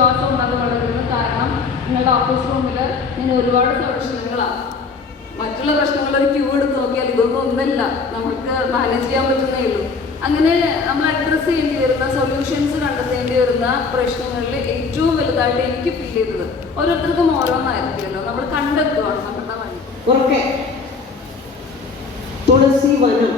വിശ്വാസം ഉണ്ടെന്ന് വളരുന്നു. കാരണം നിങ്ങളുടെ ഓഫീസ് റൂമിൽ ഞാൻ ഒരുപാട് പ്രശ്നങ്ങളാണ്. മറ്റുള്ള പ്രശ്നങ്ങൾ ഒരു ക്യൂ എടുത്ത് നോക്കിയാൽ ഇതൊന്നും ഒന്നല്ല, നമുക്ക് മാനേജ് ചെയ്യാൻ പറ്റുന്നേ ഉള്ളൂ. അങ്ങനെ നമ്മൾ അഡ്രസ്സ് ചെയ്യേണ്ടി വരുന്ന, സൊല്യൂഷൻസ് കണ്ടെത്തേണ്ടി വരുന്ന പ്രശ്നങ്ങളിൽ ഏറ്റവും വലുതായിട്ട് എനിക്ക് ഫീൽ ചെയ്തത്, ഓരോരുത്തർക്കും ഓരോന്നായിരിക്കുമല്ലോ, നമ്മൾ കണ്ടെത്തുവാണ് നമ്മുടെ വഴി. തുളസി വനം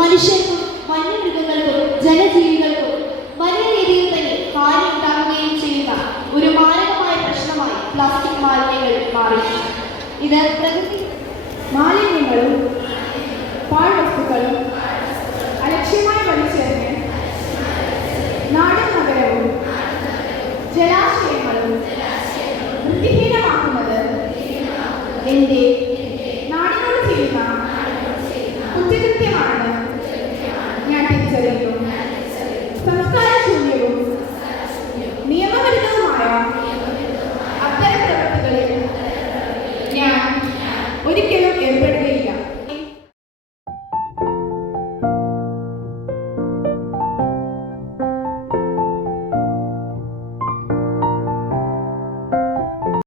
മനുഷ്യർക്കും വന്യമൃഗങ്ങൾക്കും ജനജീവികൾക്കും വലിയ രീതിയിൽ തന്നെ ഹാനി ഉണ്ടാക്കുകയും ചെയ്യുന്ന ഒരു മാരകമായ പ്രശ്നമായി പ്ലാസ്റ്റിക് മാലിന്യങ്ങൾ മാറി. ഇത് പ്രകൃതി മാലിന്യങ്ങളും പാഴ്വസ്തുക്കളും അലക്ഷ്യമായി വലിച്ചെറിഞ്ഞ് നാടും നഗരവും ജലാശയങ്ങളും വൃത്തിഹീനമാക്കുന്നത് എൻ്റെ നാടിനോട് ചെയ്യുന്ന കുറ്റകൃത്യം